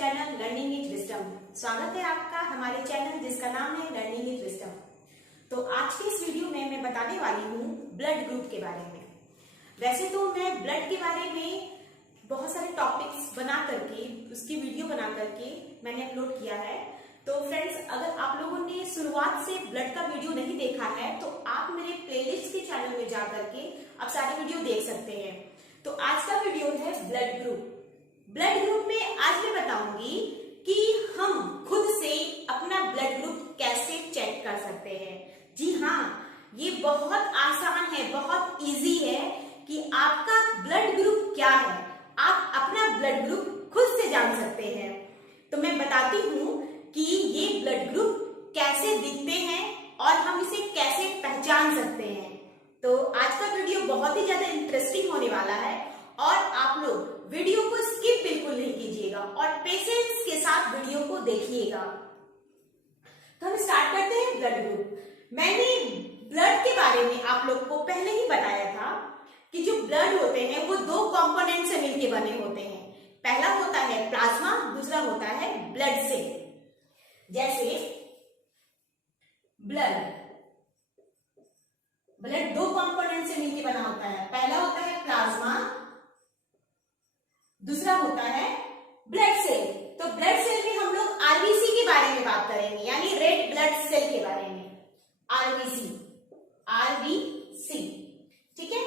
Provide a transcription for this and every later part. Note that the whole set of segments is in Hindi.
Channel learning with wisdom. स्वागत है आपका हमारे चैनल जिसका नाम है लर्निंग विद विजडम। तो आज की इस वीडियो में मैं बताने वाली हूँ ब्लड ग्रुप के बारे में। वैसे तो मैं ब्लड के बारे में बहुत सारे टॉपिक्स बना करके उसकी वीडियो बना करके मैंने अपलोड किया है। तो फ्रेंड्स, अगर आप लोगों ने शुरुआत से ब्लड का वीडियो नहीं देखा है तो आप मेरे प्लेलिस्ट के चैनल में जा करके आप सारी वीडियो देख सकते हैं। तो आज का वीडियो है ब्लड ग्रुप। ब्लड ग्रुप में आज मैं बताऊंगी कि हम खुद से अपना ब्लड ग्रुप कैसे चेक कर सकते हैं। जी हाँ, ये बहुत आसान है, बहुत इजी है कि आपका ब्लड ग्रुप क्या है। आप अपना ब्लड ग्रुप खुद से जान सकते हैं। तो मैं बताती हूँ कि ये ब्लड ग्रुप कैसे दिखते हैं और हम इसे कैसे पहचान सकते हैं। तो आज का वीडियो बहुत ही ज्यादा इंटरेस्टिंग होने वाला है और आप लोग वीडियो को स्किप बिल्कुल नहीं कीजिएगा और पेशेंस के साथ वीडियो को देखिएगा। तो हम स्टार्ट करते हैं ब्लड ग्रुप। मैंने ब्लड के बारे में आप लोग को पहले ही बताया था कि जो ब्लड होते हैं वो दो कंपोनेंट से मिलकर बने होते हैं। पहला होता है प्लाज्मा, दूसरा होता है ब्लड सेल। जैसे ब्लड दो कंपोनेंट से मिलकर बना होता है। पहला होता है प्लाज्मा, दूसरा होता है ब्लड सेल। तो ब्लड सेल में हम लोग आरबीसी के बारे में बात करेंगे, यानी रेड ब्लड सेल के बारे में। आरबीसी, ठीक है।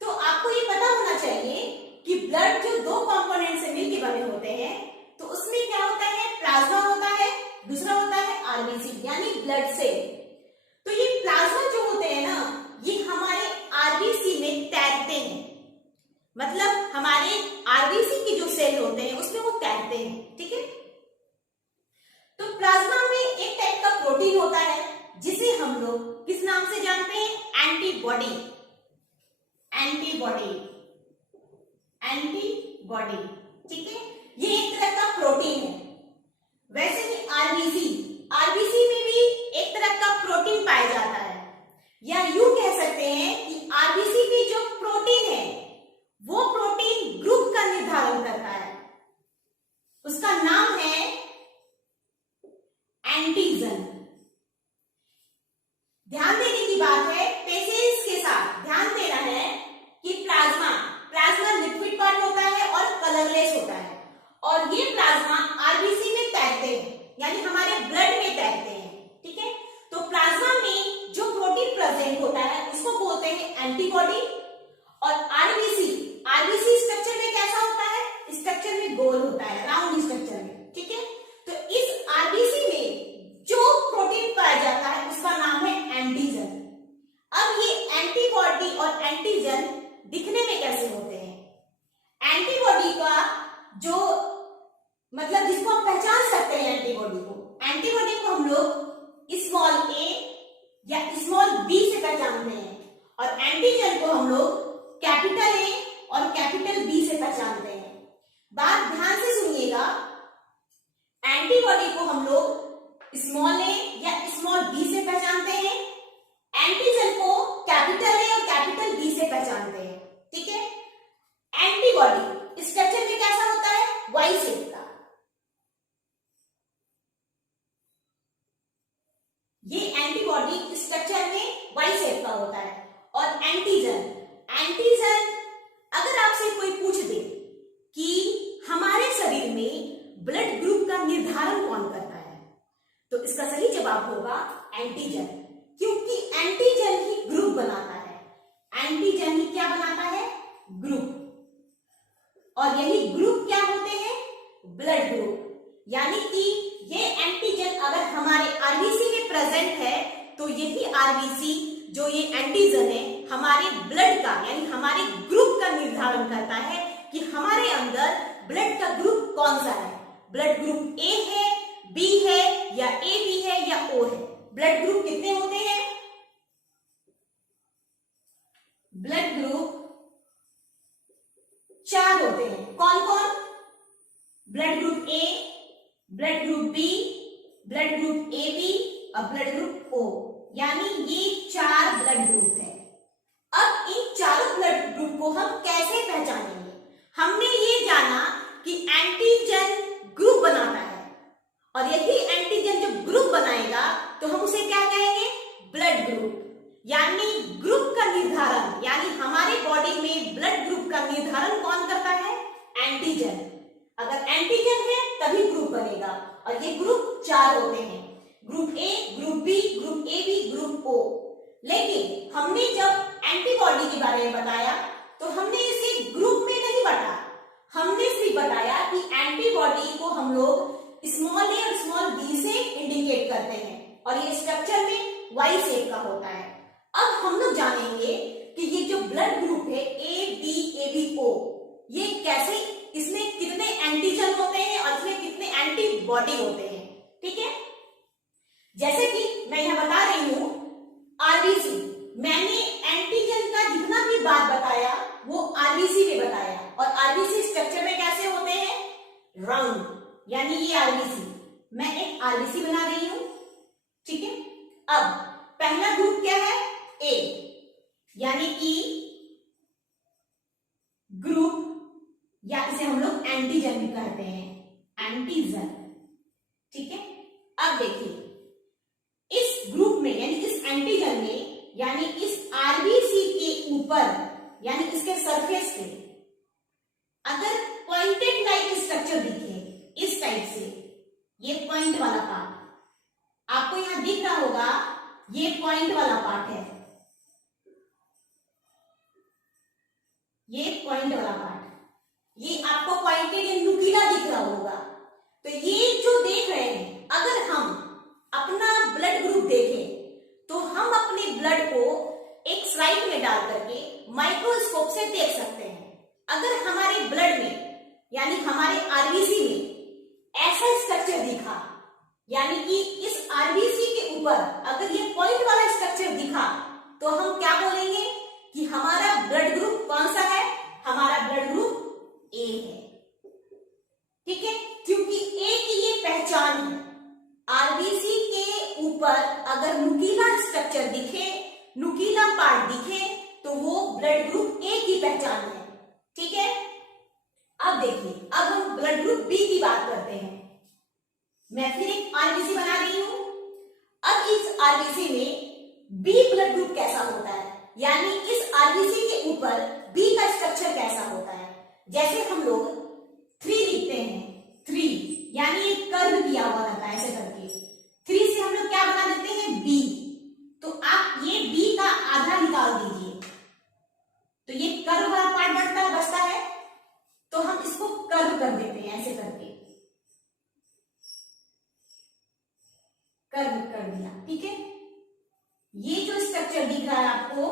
तो आपको ये पता होना चाहिए कि ब्लड जो दो कंपोनेंट से मिलकर बने होते हैं तो उसमें क्या होता है, प्लाज्मा होता है, दूसरा होता है आरबीसी यानी ब्लड सेल। तो ये प्लाज्मा जो होते हैं ना, ये हमारे आरबीसी में तैरते हैं। मतलब हमारे आरबीसी के जो सेल होते हैं उसमें वो तैरते हैं, ठीक है। तो प्लाज्मा में एक टाइप का प्रोटीन होता है जिसे हम लोग किस नाम से जानते हैं, एंटीबॉडी। ठीक है, ये एक तरह का प्रोटीन है। वैसे ही आरबीसी में भी एक तरह का प्रोटीन पाया जाता है, या यूं कह सकते हैं कि आरबीसी में जो प्रोटीन है वो प्रोटीन ग्रुप का निर्धारण करता है। उसका नाम है एंटीजन। ध्यान देने की बात है, पेशेंस के साथ ध्यान देना है कि प्लाज्मा लिक्विड पार्ट होता है और कलरलेस होता है, और ये प्लाज्मा आरबीसी में तैरते हैं, यानी हमारे ब्लड में तैरते हैं, ठीक है। तो प्लाज्मा में जो प्रोटीन प्रेजेंट होता है उसको बोलते हैं एंटीबॉडी। और आरबीसी स्ट्रक्चर में कैसा होता है, स्ट्रक्चर में गोल होता है, राउंड स्ट्रक्चर में, ठीक है। तो इस आरबीसी में जो प्रोटीन पाया जाता है उसका नाम है एंटीजन। अब ये एंटीबॉडी और एंटीजन दिखने में कैसे होते हैं? एंटीबॉडी का जो मतलब जिसको हम पहचान सकते हैं, एंटीबॉडी को हम लोग स्मॉल a या स्मॉल b से पहचानते हैं, और एंटीजन को हम लोग कैपिटल A और कैपिटल B से पहचानते हैं। बात ध्यान से सुनिएगा, एंटीबॉडी को हम लोग स्मॉल a या स्मॉल b से पहचानते हैं, एंटीजन को कैपिटल A और कैपिटल B से पहचानते हैं, ठीक है। एंटीबॉडी स्ट्रक्चर में कैसा होता है, वाई शेप का। ये एंटीबॉडी स्ट्रक्चर में वाई शेप का होता है। और एंटीजन अगर आपसे कोई पूछ दे कि हमारे शरीर में ब्लड ग्रुप का निर्धारण कौन करता है, तो इसका सही जवाब होगा एंटीजन, क्योंकि एंटीजन ही ग्रुप बनाता है। एंटीजन ही क्या बनाता है, ग्रुप। और यही ग्रुप क्या होते हैं, ब्लड ग्रुप। यानी कि ये एंटीजन अगर हमारे आरबीसी में प्रेजेंट है तो यही आरबीसी जो ये एंटीजन है हमारे ब्लड का यानी हमारे ग्रुप का निर्धारण करता है कि हमारे अंदर ब्लड का ग्रुप कौन सा है। ब्लड ग्रुप ए है, बी है, या ए बी है, या ओ है। ब्लड ग्रुप कितने होते हैं? ब्लड ग्रुप 4 होते हैं। कौन कौन? Blood group A, blood group B, blood group A B और ब्लड ग्रुप ओ, यानी ये 4 ब्लड ग्रुप है। अब इन चारों ब्लड ग्रुप को हम कैसे पहचानेंगे? हमने ये जाना कि एंटीजन ग्रुप एंटीजन। अगर एंटीजन है तभी ग्रुप बनेगा और ये ग्रुप 4 होते हैं, group A, group B, group A B, group O. लेकिन हमने जब एंटीबॉडी के बारे में बताया तो हमने इसे ग्रुप में नहीं बांटा, हमने सिर्फ बताया कि एंटीबॉडी को हम लोग स्मॉल ए और स्मॉल बी से इंडिकेट करते हैं और ये स्ट्रक्चर में वाई शेप का होता है। अब हम लोग जानेंगे कि ये जो ब्लड ग्रुप है ए बी ओ, ये कैसे, इसमें कितने एंटीजन होते हैं और इसमें कितने एंटीबॉडी होते हैं। ठीक है, जैसे कि मैं यहां बता रही हूं आरबीसी, मैंने एंटीजन का जितना भी बात बताया वो आरबीसी में बताया और आरबीसी स्ट्रक्चर में कैसे होते हैं, राउंड, यानी ये आरबीसी, मैं एक आरबीसी बना रही हूं। ठीक है, अब पहला ग्रुप क्या है, ए, यानी कि ग्रुप, या इसे हम लोग एंटीजन भी कहते हैं, एंटीजन। ठीक है, अब देखिए इस ग्रुप में यानी इस एंटीजन में, यानी इस आरबीसी के ऊपर, यानी इसके सरफेस पे अगर पॉइंटेड लाइक स्ट्रक्चर दिखे इस टाइप से, ये पॉइंट वाला पार्ट आपको यहां दिख रहा होगा, ये पॉइंट वाला पार्ट है, ये पॉइंट वाला पार्ट, ये आपको पॉइंटेड या नुकीला दिख रहा होगा। तो ये जो देख रहे हैं, अगर हम अपना ब्लड ग्रुप देखें तो हम अपने ब्लड को एक स्लाइड में डाल करके माइक्रोस्कोप से देख सकते हैं। अगर हमारे ब्लड में यानी हमारे आरबीसी में ऐसा स्ट्रक्चर दिखा, यानी कि इस आरबीसी के ऊपर अगर ये पॉइंट वाला स्ट्रक्चर दिखा, तो हम क्या बोलेंगे कि हमारा ब्लड ग्रुप कौन सा है, हमारा ब्लड ग्रुप ए है। ठीक है, क्योंकि ए की ये पहचान है, आरबीसी के ऊपर अगर नुकीला स्ट्रक्चर दिखे, नुकीला पार्ट दिखे, तो वो ब्लड ग्रुप ए की पहचान है। ठीक है, अब देखिए, अब हम ब्लड ग्रुप बी की बात करते हैं। मैं फिर एक आरबीसी बना रही हूं। अब इस आरबीसी में बी ब्लड ग्रुप कैसा होता है, यानी इस आरबीसी के ऊपर बी का स्ट्रक्चर कैसा होता है। जैसे हम लोग 3 लिखते हैं, 3 यानी एक कर्व किया हुआ रहता है, ऐसे करके 3 से हम लोग क्या बना देते हैं, बी। तो आप ये बी का आधा निकाल दीजिए, तो ये कर्व वाला पार्ट बचता है, तो हम इसको कर्व कर देते हैं, ऐसे करके कर्व कर दिया। ठीक है, ये जो स्ट्रक्चर दिख रहा है आपको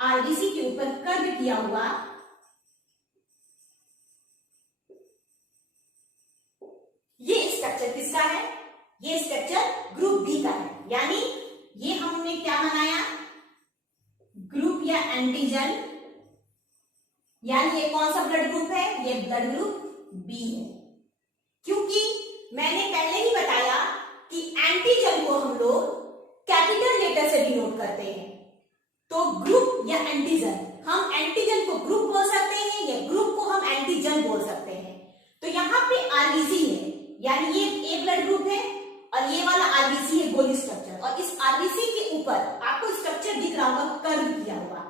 आरबीसी के ऊपर कर्व किया हुआ, ये स्ट्रक्चर किसका है, ये स्ट्रक्चर ग्रुप बी का है। यानी ये हमने क्या बनाया, ग्रुप या एंटीजन, यानी ये कौन सा ब्लड ग्रुप है, ये ब्लड ग्रुप बी है। क्योंकि मैंने पहले ही बताया कि एंटीजन को हम लोग कैपिटल लेटर से डिनोट करते हैं, तो ग्रुप या एंटीजन, हम एंटीजन को ग्रुप बोल सकते हैं या ग्रुप को हम एंटीजन बोल सकते हैं। तो यहाँ पे आरबीसी है, यानी ये ए ब्लड ग्रुप है और ये वाला आरबीसी है गोली स्ट्रक्चर, और इस आरबीसी के ऊपर आपको स्ट्रक्चर दिख रहा होगा कर्व किया हुआ।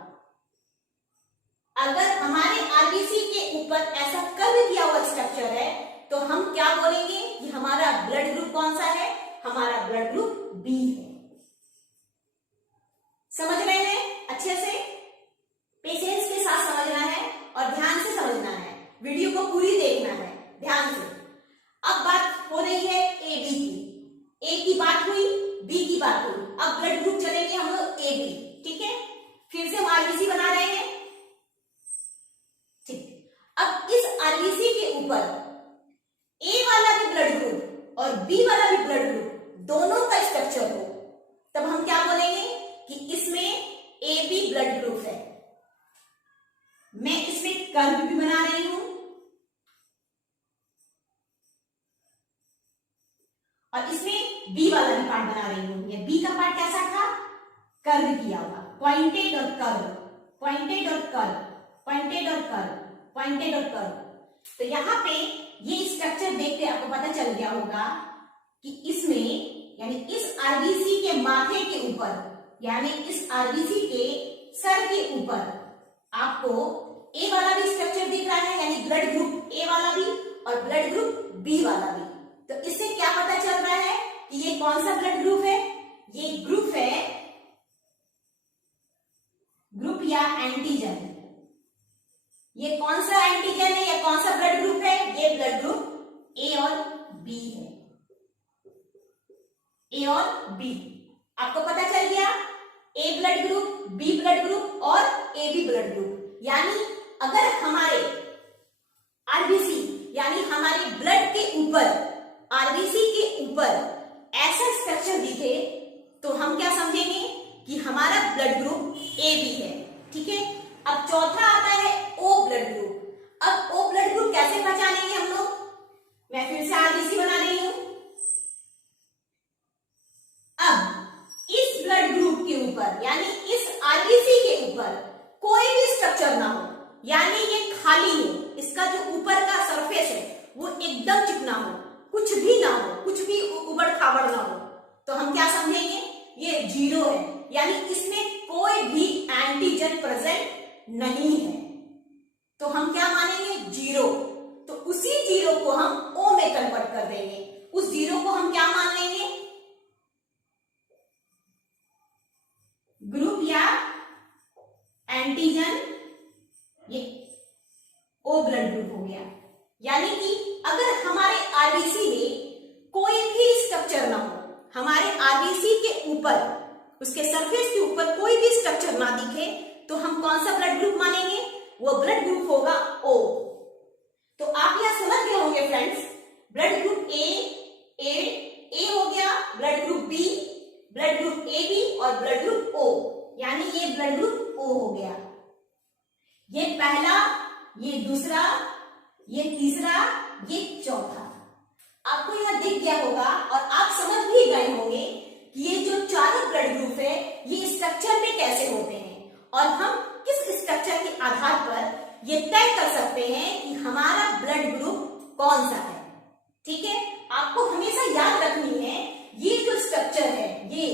अगर हमारे आरबीसी के ऊपर ऐसा कर्व किया हुआ स्ट्रक्चर है तो हम क्या बोलेंगे कि हमारा ब्लड ग्रुप कौन सा है, हमारा ब्लड ग्रुप बी है। समझ रहे हैं, अच्छे से पेशेंस के साथ समझना है और ध्यान से समझना है, वीडियो को पूरी देखना है ध्यान से। अब बात हो रही है ए बी की, ए की बात हुई, बी की बात हुई, अब ब्लड ग्रुप चलेंगे हम लोग ए बी। ठीक है, फिर से हम आरबीसी बना रहे हैं। ठीक, अब इस आरबीसी के ऊपर ए वाला भी ब्लड ग्रुप और बी वाला भी ब्लड ग्रुप दोनों का स्ट्रक्चर हो, तब हम क्या बोलेंगे कि इसमें ए बी ब्लड ग्रुप है। मैं इसमें कर्व भी बना रही हूं और इसमें बी वाला भी पार्ट बना रही हूं। ये बी का पार्ट कैसा था, कर्व किया हुआ, पॉइंटेड और कर्व, पॉइंटेड और कर्व, पॉइंटेड और कर्व, पॉइंटेड और कर्व। तो यहाँ पे ये स्ट्रक्चर देख के आपको पता चल गया होगा कि इसमें यानी इस आरबीसी के माथे के ऊपर, यानी इस आरबीसी के सर के ऊपर आपको ए वाला भी स्ट्रक्चर दिख रहा है, यानी ब्लड बी वाला भी। तो इससे क्या पता चल रहा है कि ये कौन सा ब्लड ग्रुप है? ये ग्रुप है, ग्रुप या एंटीजन। ये कौन सा एंटीजन है या कौन सा ब्लड ग्रुप है? ये ब्लड ग्रुप ए और बी है, ए और बी। आपको पता चल गया, A blood group, B blood group और ए बी ब्लड ग्रुप। यानी अगर हमारे आरबीसी यानी हमारे ब्लड के ऊपर, आरबीसी के ऊपर ऐसा स्ट्रक्चर दिखे तो हम क्या समझेंगे कि हमारा ब्लड ग्रुप ए बी है। ठीक है। अब चौथा आता है ओ ब्लड ग्रुप। अब ओ ब्लड ग्रुप कैसे पहचानेंगे हम लोग? मैं फिर से आरबीसी बना रही हूं। अब इस ब्लड ग्रुप के ऊपर यानी इस आरबीसी के ऊपर कोई भी स्ट्रक्चर ना हो, यानी ये खाली हो, इसका जो ऊपर का सरफेस है वो एकदम चिकना हो, कुछ भी ना हो, कुछ भी उबड़ खाबड़ ना हो, तो हम क्या समझेंगे? ये जीरो है, यानी इसमें कोई भी एंटीजन प्रेजेंट नहीं है। तो हम क्या मानेंगे? जीरो। तो उसी जीरो को हम ओ में कन्वर्ट कर देंगे। उस जीरो को हम क्या मान लेंगे? ग्रुप या एंटीजन, ये ओ ब्लड ग्रुप हो गया। यानी कि अगर हमारे आरबीसी में कोई भी स्ट्रक्चर ना हो, हमारे आरबीसी के ऊपर, उसके सरफेस के ऊपर कोई भी स्ट्रक्चर ना दिखे, तो हम कौन सा ब्लड ग्रुप मानेंगे? वो ब्लड ग्रुप होगा ओ। तो आप यह समझ गए होंगे फ्रेंड्स, ब्लड ग्रुप ए हो गया, blood group B, blood group A B और ब्लड ग्रुप ओ, यानी ये ब्लड ग्रुप ओ हो गया। ये पहला, ये दूसरा, ये तीसरा, ये चौथा। आपको यह दिख गया होगा और आप समझ भी गए होंगे कि ये जो चारों ब्लड ग्रुप है ये स्ट्रक्चर में कैसे होते हैं और हम किस स्ट्रक्चर के आधार पर ये तय कर सकते हैं कि हमारा ब्लड ग्रुप कौन सा है। ठीक है। आपको हमेशा याद रखनी है, ये जो स्ट्रक्चर है ये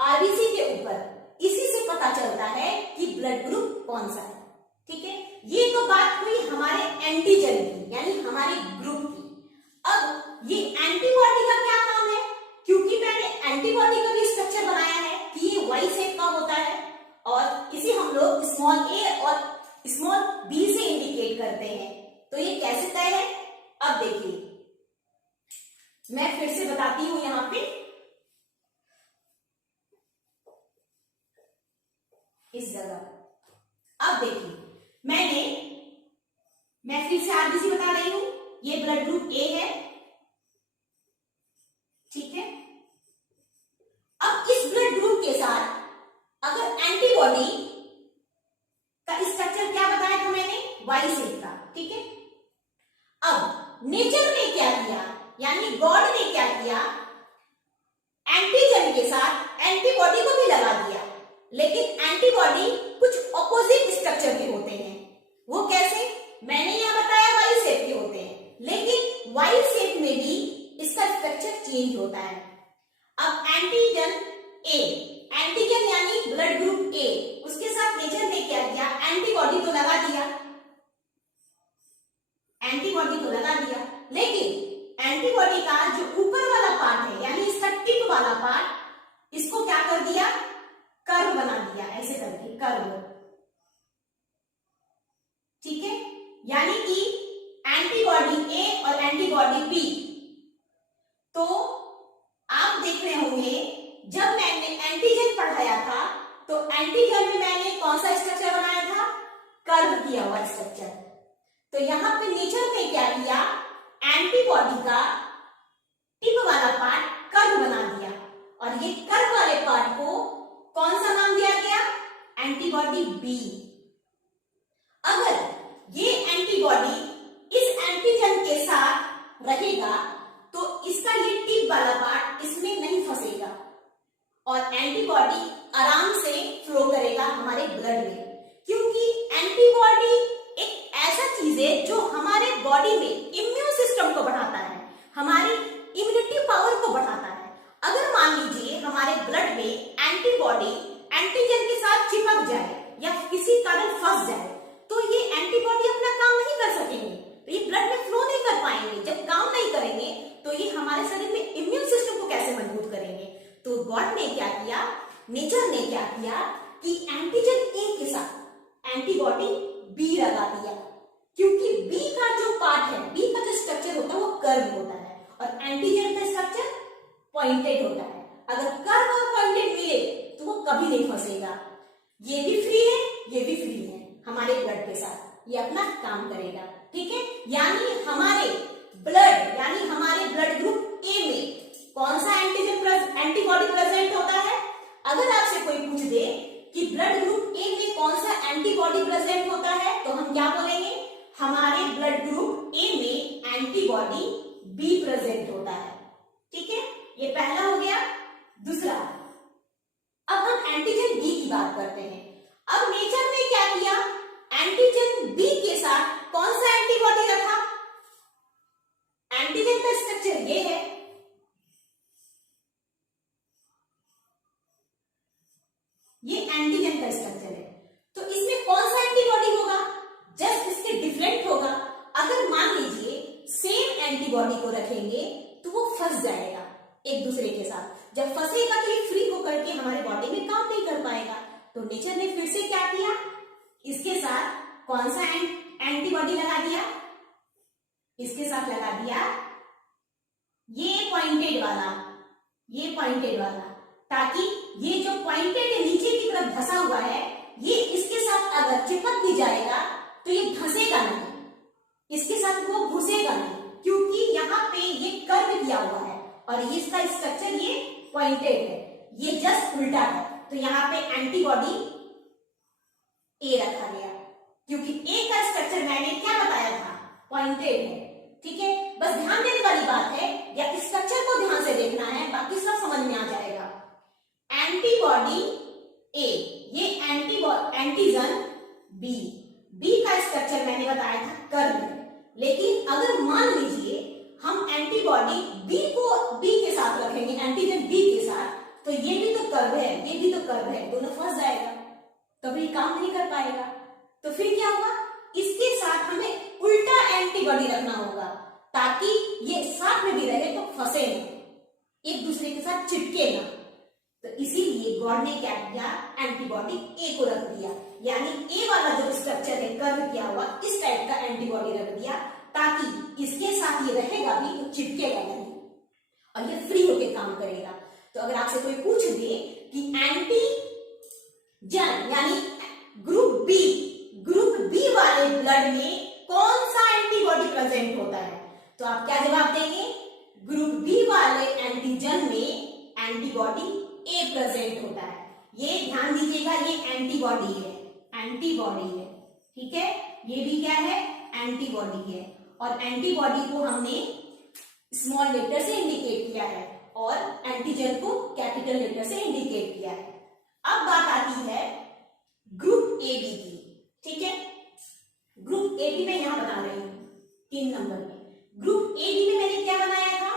आरबीसी के ऊपर, इसी से पता चलता है कि ब्लड ग्रुप कौन सा है। ठीक है। ये तो बात हुई हमारे एंटीजन की, यानी हमारे ग्रुप की। अब ये एंटीबॉडी का क्या काम है? क्योंकि मैंने एंटीबॉडी का भी स्ट्रक्चर बनाया है कि ये वाई शेप का होता है और इसे हम लोग स्मॉल ए और स्मॉल बी से इंडिकेट करते हैं। तो ये कैसे तय है? अब देखिए, मैं फिर से बताती हूं यहां पे, इस जगह। अब देखिए, मैं फिर से आरबीसी बता रही हूं, ये ब्लड ग्रुप ए है। ठीक है। अब इस ब्लड ग्रुप के साथ अगर एंटीबॉडी का स्ट्रक्चर क्या बताया था मैंने? वाई शेप का। ठीक है। अब नेचर ने क्या किया, यानी गॉड ने क्या किया? एंटीजन के साथ एंटीबॉडी को भी लगा दिया, लेकिन एंटीबॉडी कुछ ऑपोजिट स्ट्रक्चर के होते हैं। वो कैसे? मैंने यहां बताया वाई शेप के होते हैं, लेकिन वाई शेप में भी इसका स्ट्रक्चर चेंज होता है। अब एंटीजन ए, एंटीजन यानी ब्लड ग्रुप ए, उसके साथ नेचर ने क्या किया? एंटीबॉडी तो लगा दिया, एंटीबॉडी तो लगा दिया, लेकिन एंटीबॉडी का जो ऊपर वाला पार्ट है यानी इसका टिप वाला पार्ट, इसको क्या कर दिया? कर्व बना दिया, ऐसे करके कर्व। ठीक है। यानी कि एंटीबॉडी ए और एंटीबॉडी बी। तो आप देख रहे होंगे, जब मैंने एंटीजन पढ़ाया था तो एंटीजन में मैंने कौन सा स्ट्रक्चर बनाया था? कर्व किया हुआ स्ट्रक्चर। तो यहां पे नेचर ने क्या किया? एंटीबॉडी का टिप वाला पार्ट कर्व बना दिया और ये कर्व वाले पार्ट को कौन सा नाम दिया गया? Antibody B. अगर ये एंटीबॉडी इस एंटीजन के साथ रहेगा तो इसका ये टिप वाला पार्ट इसमें नहीं फंसेगा और एंटीबॉडी आराम से फ्लो करेगा हमारे ब्लड में, क्योंकि एंटीबॉडी एक ऐसा चीज है जो हमारे बॉडी में इम्यून सिस्टम को बढ़ाता है, हमारी इम्यूनिटी पावर को बढ़ाता है। अगर मान लीजिए हमारे ब्लड में एंटीबॉडी एंटीजन के साथ चिपक जाए या किसी कारण फंस जाए तो ये एंटीबॉडी अपना काम नहीं कर सकेंगे, तो ये ब्लड में फ्लो नहीं कर पाएंगे। जब काम नहीं करेंगे गॉड ने क्या किया, नेचर ने क्या किया कि एंटीजन ए के साथ एंटीबॉडी बी लगा दिया, क्योंकि बी का जो पार्ट है, बी का जो स्ट्रक्चर होता है वो कर्व होता है और एंटीजन का स्ट्रक्चर पॉइंटेड होता है। अगर कर्व और पॉइंटेड मिले तो वो कभी नहीं फंसेगा। ये भी फ्री है, ये भी फ्री है हमारे ब्लड के साथ, ये अपना काम करेगा। ठीक है, यानी हमारे ब्लड ग्रुप ए में कौन सा एंटीबॉडी प्रेजेंट होता है। अगर आपसे कोई पूछ दे कि ब्लड ग्रुप ए में कौन सा एंटीबॉडी प्रेजेंट होता है तो हम क्या बोलेंगे, हमारे ब्लड ग्रुप ए में एंटीबॉडी बी प्रेजेंट होता है। ठीक है, ये पहला हो गया। दूसरा, अब हम एंटीजन बी की बात करते हैं। अब नेचर ने क्या किया, एंटीजन बी के साथ कौन सा एंटीबॉडी रखा, एंटीजन का स्ट्रक्चर ये है, ये एंटीजन का स्ट्रक्चर है, तो इसमें कौन सा एंटीबॉडी होगा, जस्ट इसके डिफरेंट होगा। अगर मान लीजिए सेम एंटीबॉडी को रखेंगे तो वो फंस जाएगा एक दूसरे के साथ, जब फंसेगा तो ये फ्री होकर के हमारे बॉडी में काम नहीं कर पाएगा। तो नेचर ने फिर से क्या किया, इसके साथ कौन सा एंटीबॉडी लगा दिया, इसके साथ लगा दिया ये पॉइंटेड वाला, ताकि ये जो पॉइंटेड है नीचे की तरफ धंसा हुआ है, ये इसके साथ अगर चिपक भी जाएगा तो ये धंसेगा नहीं, इसके साथ वो घुसेगा नहीं, क्योंकि यहाँ पे ये कर्व किया हुआ है और इसका स्ट्रक्चर ये पॉइंटेड है, ये जस्ट उल्टा है। तो यहाँ पे एंटीबॉडी ए रखा गया, क्योंकि ए का स्ट्रक्चर मैंने क्या बताया था, पॉइंटेड है। ठीक है, बस ध्यान देने वाली बात है, या स्ट्रक्चर को ध्यान से देखना है, बाकी सब समझ में आ जाएगा। एंटीबॉडी ए, ये एंटीजन बी का स्ट्रक्चर मैंने बताया था कर्व है, लेकिन अगर मान लीजिए हम एंटीबॉडी बी के साथ रखेंगे, एंटीजन बी के साथ, तो ये भी तो कर्व है, ये भी तो कर्व है, दोनों फंस जाएगा, कभी काम नहीं कर पाएगा। तो फिर क्या होगा, इसके साथ हमें उल्टा एंटीबॉडी रखना होगा, ताकि ये साथ में भी रहे तो फंसे नहीं, एक दूसरे के साथ चिपके ना। तो इसीलिए गॉड ने क्या किया, एंटीबॉडी ए को रख दिया, यानी ए वाला जो स्ट्रक्चर है कर्व किया हुआ, इस टाइप का एंटीबॉडी रख दिया, ताकि इसके साथ ये रहेगा भी तो चिपकेगा नहीं और ये फ्री होके काम करेगा। तो अगर आपसे कोई पूछ दे कि एंटीजन यानी ग्रुप बी वाले ब्लड में कौन सा एंटीबॉडी प्रेजेंट होता है, तो आप क्या जवाब देंगे, ग्रुप बी वाले एंटीजन में एंटीबॉडी ए प्रेजेंट होता है। ये ध्यान दीजिएगा, ये एंटीबॉडी है, ठीक है, ये भी क्या है, एंटीबॉडी है, और एंटीबॉडी को हमने स्मॉल लेटर से इंडिकेट किया है और एंटीजन को कैपिटल लेटर से इंडिकेट किया है। अब बात आती है ग्रुप ए बी की। ठीक है, ग्रुप ए बी में यहां बना रही हूं 3 नंबर में। ग्रुप ए बी में मैंने क्या बनाया था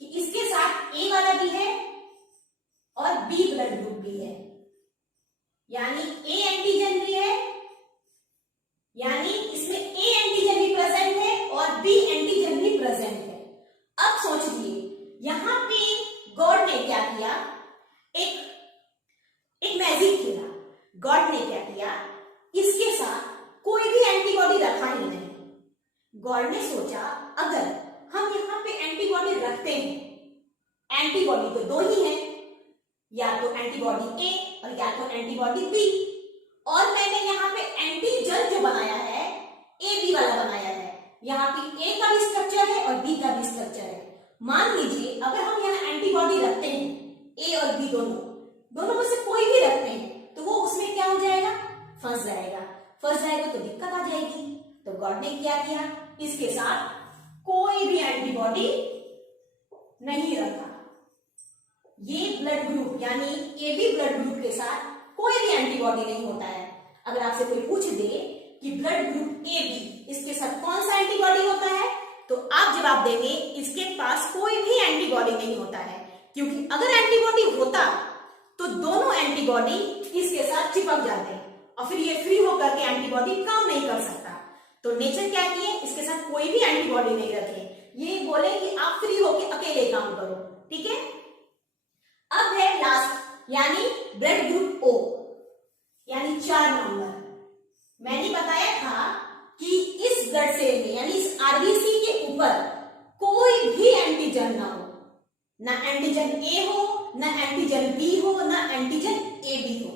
कि इसके साथ ए वाला भी है और बी ब्लड ग्रुप भी है, यानी ए एंटीजन भी है, यानी इसमें ए एंटीजन भी प्रेजेंट है और बी एंटीजन भी प्रेजेंट है। अब सोचिए यहां पे गॉड ने क्या किया, एक मैजिक खेला। गॉड ने क्या किया, इसके साथ कोई भी एंटीबॉडी रखा ही नहीं। गॉड ने सोचा अगर हम यहां पे एंटीबॉडी रखते हैं, एंटीबॉडी तो 2 ही है, या तो एंटीबॉडी ए और या तो एंटीबॉडी बी, और मैंने यहाँ पे एंटीजन जो बनाया है ए बी वाला बनाया है, यहाँ पे ए का भी स्ट्रक्चर है और बी का भी स्ट्रक्चर है। मान लीजिए अगर हम यहाँ एंटीबॉडी रखते हैं, ए और बी दोनों में से कोई भी रखते हैं, तो वो उसमें क्या हो जाएगा, फंस जाएगा तो दिक्कत आ जाएगी। तो गॉड ने क्या किया, इसके साथ कोई भी एंटीबॉडी नहीं रखा। ये ब्लड ग्रुप यानी ए बी ब्लड ग्रुप के साथ कोई भी एंटीबॉडी नहीं होता है। अगर आपसे कोई पूछ दे कि ब्लड ग्रुप ए बी इसके साथ कौन सा एंटीबॉडी होता है, तो आप जवाब देंगे इसके पास कोई भी एंटीबॉडी नहीं होता है, क्योंकि अगर एंटीबॉडी होता तो दोनों एंटीबॉडी इसके साथ चिपक जाते और फिर ये फ्री होकर के एंटीबॉडी काम नहीं कर सकता। तो नेचर क्या किए, इसके साथ कोई भी एंटीबॉडी नहीं रखे, ये बोले कि आप फ्री होकर अकेले काम करो। ठीक है, अब है यानी ब्लड ग्रुप ओ, यानी 4 नंबर। मैंने बताया था कि इस ब्लड सेल में यानी इस आरबीसी के ऊपर कोई भी एंटीजन ना हो, ना एंटीजन ए हो, ना एंटीजन बी हो, ना एंटीजन ए बी हो,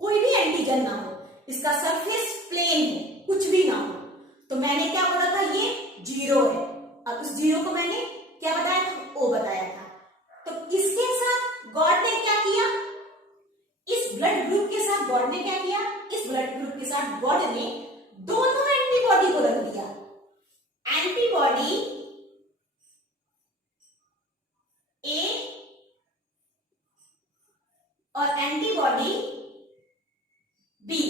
कोई भी एंटीजन ना हो, इसका सरफेस प्लेन हो, कुछ भी ना हो। तो मैंने क्या बोला था, ये 0 है। अब उस 0 को मैंने क्या बताया था, ओ बताया था। तो इसके साथ गॉड ने क्या किया, इस ब्लड ग्रुप के साथ गॉड ने क्या किया, इस ब्लड ग्रुप के साथ गॉड ने दोनों एंटीबॉडी को रख दिया। एंटीबॉडी ए और एंटीबॉडी बी,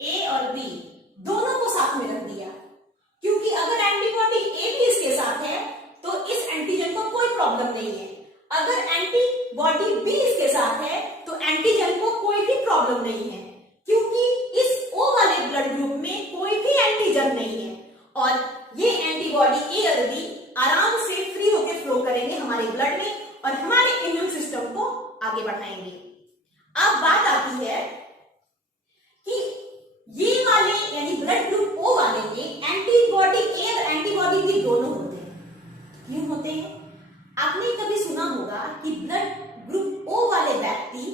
ए और बी दोनों को साथ में रख दिया, क्योंकि अगर एंटीबॉडी ए भी इसके साथ है तो इस एंटीजन को कोई प्रॉब्लम नहीं है। अगर एंटीबॉडी बी इसके साथ है तो एंटीजन को कोई भी प्रॉब्लम नहीं है, क्योंकि इस ओ वाले ब्लड ग्रुप में कोई भी एंटीजन नहीं है और ये एंटीबॉडी ए और बी आराम से फ्री होकर फ्लो करेंगे हमारे ब्लड में और हमारे इम्यून सिस्टम को आगे बढ़ाएंगे। अब बात आती है कि ये वाले यानी ब्लड ग्रुप ओ वाले में एंटीबॉडी ए और एंटीबॉडी बी दोनों होते हैं। क्यों होते हैं? आपने कभी सुना होगा कि ब्लड ग्रुप ओ वाले व्यक्ति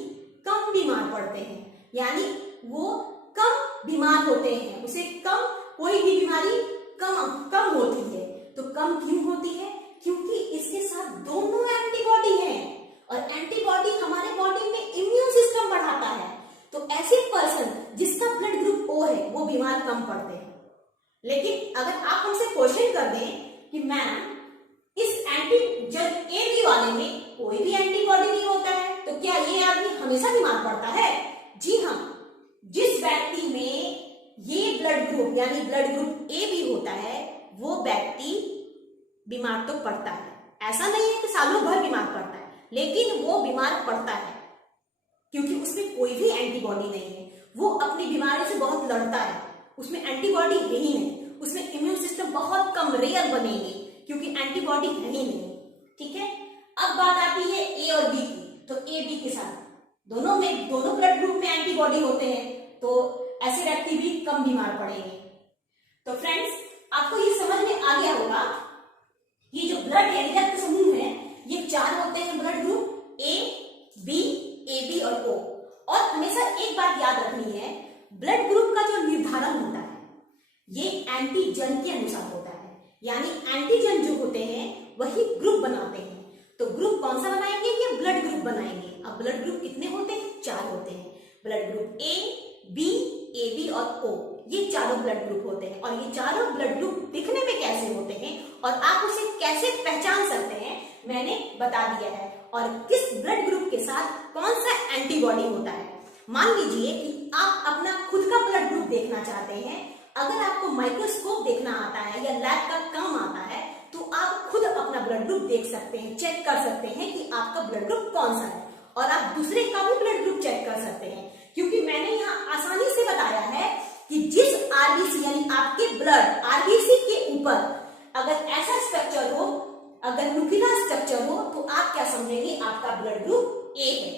कम बीमार पड़ते हैं, यानी वो कम बीमार होते हैं, उसे कम कोई भी बीमारी कम होती है। तो कम क्यों होती है? क्योंकि इसके साथ दोनों एंटीबॉडी हैं और एंटीबॉडी हमारे बॉडी में इम्यून सिस्टम बढ़ाता है। तो ऐसे पर्सन जिसका ब्लड ग्रुप ओ है वो बीमार कम पड़ते हैं। लेकिन अगर आप हमसे क्वेश्चन कर दें कि मैम इस एंटीजन ए बी वाले में कोई भी एंटीबॉडी नहीं होता है, तो क्या ये आदमी हमेशा बीमार पड़ता है? जी हाँ, जिस व्यक्ति में ये ब्लड ग्रुप यानी ब्लड ग्रुप ए बी होता है वो व्यक्ति बीमार तो पड़ता है। ऐसा नहीं है कि सालों भर बीमार पड़ता है, लेकिन वो बीमार पड़ता है क्योंकि उसमें कोई भी एंटीबॉडी नहीं है। वो अपनी बीमारी से बहुत लड़ता है, उसमें एंटीबॉडी है ही नहीं, उसमें इम्यून सिस्टम बहुत कम रेयर बनेगी क्योंकि एंटीबॉडी है ही नहीं। ठीक है, अब बात आती है ए और बी की। तो ए बी के साथ दोनों ब्लड ग्रुप में एंटीबॉडी होते हैं, तो ऐसे व्यक्ति भी कम बीमार पड़ेंगे। तो फ्रेंड्स, आपको ये समझ में आ गया होगा, ये जो ब्लड यानी रक्त समूह है ये 4 होते हैं blood group A B, A B और ओ। और हमेशा एक बात याद रखनी है, ब्लड ग्रुप का जो निर्धारण होता है ये एंटीजन के अनुसार होता है, यानी एंटीजन जो होते हैं वही ग्रुप बनाते हैं। तो ग्रुप कौन सा बनाएंगे? ये ब्लड ग्रुप बनाएंगे। अब ब्लड ग्रुप कितने होते हैं? 4 होते हैं। Blood group A B, A B और ओ, ये चारों ब्लड ग्रुप होते हैं। और ये चारों ब्लड ग्रुप दिखने में कैसे होते हैं और आप उसे कैसे पहचान सकते हैं मैंने बता दिया है, और किस ब्लड ग्रुप के साथ कौन सा एंटीबॉडी होता है। मान लीजिए कि आप अपना खुद का ब्लड ग्रुप देखना चाहते हैं। अगर आपको माइक्रोस्कोप देखना आता है या लैब का काम आता है तो आप खुद अपना ब्लड ग्रुप देख सकते हैं, चेक कर सकते हैं कि आपका ब्लड ग्रुप कौन सा है, और आप दूसरे का भी ब्लड ग्रुप चेक कर सकते हैं। क्योंकि मैंने यहाँ आसानी से बताया है कि जिस आरबीसी यानी आपके ब्लड आरबीसी के ऊपर अगर ऐसा स्ट्रक्चर हो, अगर न्यूक्लियर स्ट्रक्चर हो, तो आप क्या समझेंगे? आपका ब्लड ग्रुप ए है।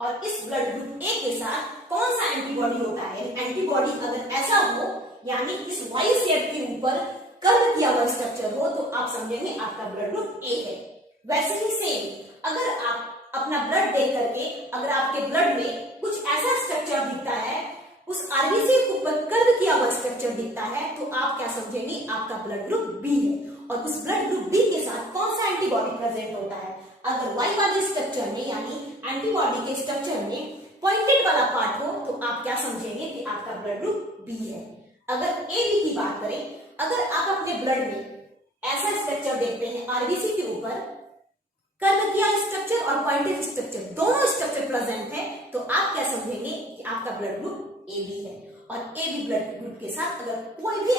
और इस ब्लड ग्रुप ए के साथ कौन सा एंटीबॉडी होता है? एंटीबॉडी अगर ऐसा हो यानी इस वाई शेप के ऊपर कर्व किया हुआ स्ट्रक्चर हो तो आप समझेंगे आपका ब्लड ग्रुप ए है। वैसे ही सेम अगर आप अपना ब्लड देख करके अगर आपके ब्लड में कुछ ऐसा स्ट्रक्चर दिखता है, उस आरबीसी के ऊपर कर्व किया हुआ स्ट्रक्चर दिखता है, तो आप क्या समझेंगे? आपका ब्लड ग्रुप बी है। और उस ब्लड ग्रुप बी के साथ कौन सा एंटीबॉडी प्रेजेंट होता है? अगर वाई वाले स्ट्रक्चर में यानी एंटीबॉडी के स्ट्रक्चर में पॉइंटेड वाला पार्ट हो तो आप क्या समझेंगे कि आपका ब्लड ग्रुप बी है। अगर ए बी की बात करें, अगर आप अपने ब्लड में ऐसा स्ट्रक्चर देखते हैं आरबीसी के ऊपर कर्व किया स्ट्रक्चर और पॉइंटेड स्ट्रक्चर, दोनों स्ट्रक्चर प्रेजेंट है, तो आप क्या समझेंगे कि आपका ब्लड ग्रुप ए बी है। और ए बी ब्लड ग्रुप के साथ अगर कोई भी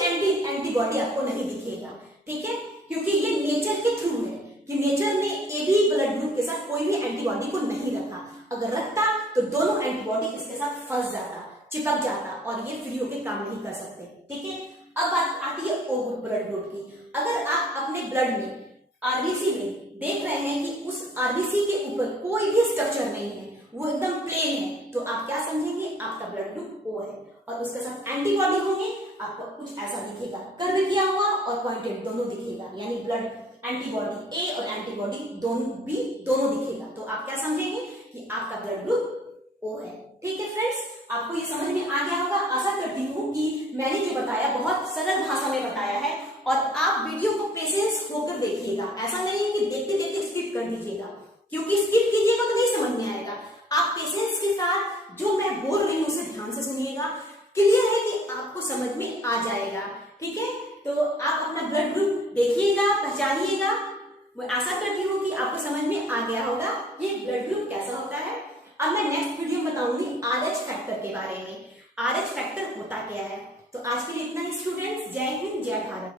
एंटीबॉडी आपको नहीं दिखेगा, ठीक है, क्योंकि ये नेचर के थ्रू है कि नेचर ने ए बी ब्लड ग्रुप के साथ कोई भी एंटीबॉडी को नहीं रखा। अगर रखता तो दोनों एंटीबॉडी इसके साथ फंस जाता, चिपक जाता और ये फ्री होकर काम नहीं कर सकते। ठीक है, अब बात आती है ओ ब्लड ग्रुप की। अगर आप अपने ब्लड में आरबीसी में देख रहे हैं कि उस आरबीसी के ऊपर कोई भी स्ट्रक्चर नहीं है, वो एकदम प्लेन है, तो आप क्या समझेंगे, आपका ब्लड ग्रुप O है। और उसके साथ एंटीबॉडी होंगे, आपको कुछ ऐसा दिखेगा, कर्व किया हुआ और पॉइंटेड दोनों दिखेगा, यानी ब्लड एंटीबॉडी ए और एंटीबॉडी दोनों दिखेगा। तो आप क्या समझेंगे कि आपका ब्लड ग्रुप O है। ठीक है फ्रेंड्स, आपको ये समझ में आ गया होगा। आशा करती हूँ कि मैंने जो बताया बहुत सरल भाषा में बताया है, और आप वीडियो को पेशेंस होकर देखिएगा। ऐसा नहीं कि देखते देखते स्किप कर दीजिएगा, क्योंकि स्किप कीजिएगा तो नहीं समझ में आएगा। आप पेशेंस के साथ जो मैं बोल रही हूँ उसे ध्यान से सुनिएगा। क्लियर है कि आपको समझ में आ जाएगा। ठीक है, तो आप अपना ब्लड ग्रुप देखिएगा, पहचानिएगा। मैं आशा करती हूँ कि आपको समझ में आ गया होगा ये ब्लड ग्रुप कैसा होता है। अब मैं नेक्स्ट वीडियो में बताऊंगी RH फैक्टर के बारे में। RH फैक्टर होता क्या है। तो आज के लिए इतना ही स्टूडेंट्स। जय हिंद, जय भारत।